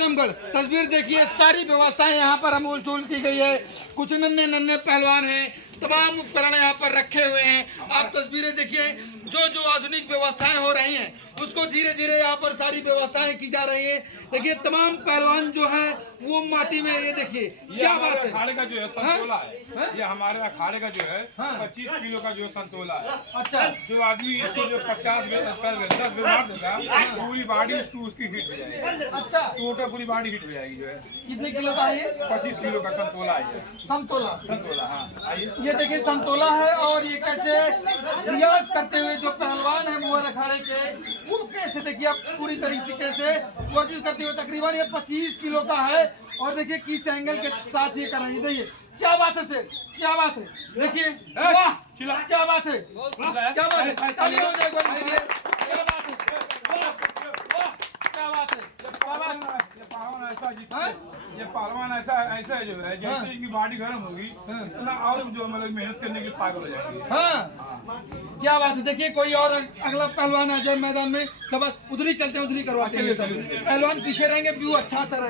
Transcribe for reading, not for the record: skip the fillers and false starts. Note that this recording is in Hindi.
आजमगढ़ तस्वीर देखिए, सारी व्यवस्थाएं यहाँ पर अमूल चूल की गई है। कुछ नन्हे नन्हे पहलवान हैं, तमाम उपकरण यहाँ पर रखे हुए हैं। आप तस्वीरें देखिए, जो जो आधुनिक व्यवस्थाएं हो रही हैं उसको धीरे धीरे यहाँ पर सारी व्यवस्थाएं की जा रही है। देखिए तमाम पहलवान जो है वो माटी में, ये देखिए क्या बात है। अखाड़े का जो है संतोला है, ये हमारे अखाड़े का जो है 25 किलो का जो संतोला है। अच्छा, जो आदमी इसको जो 50 10 मार देगा, पूरी बॉडी उसकी हिट हो जाएगी। अच्छा, टोटल पूरी बॉडी हिट हो जाएगी। जो है कितने किलो का है ये? 25 किलो का संतोला है ये। संतोला। हाँ, आइए। ये देखिए संतोला है, और ये कैसे रियाज करते हुए जो पहलवान है वो अखाड़े के, वो कैसे देखिए आप पूरी तरीके से वर्जिश करते हुए, तकरीबन ये 25 किलो का है। और देखिए किस एंगल के साथ ये कर रहे हैं। देखिए क्या बात है सर, क्या बात है। देखिए वाह, क्या बात है, क्या बात है। तालियां हो जाए एक बार के लिए। क्या बात है, वाह, वाह, क्या बात है। ये पहलवान ऐसा है जो है, जैसे इनकी बॉडी गर्म होगी इतना और जो मतलब मेहनत करने के लिए पागल हो जाएगी। हाँ, क्या बात है। देखिए कोई और अगला पहलवान आ जाए मैदान में, सब बस उधर ही चलते हैं, उधर ही करवाते हैं। पहलवान पीछे रहेंगे, व्यू अच्छा आता रहेगा।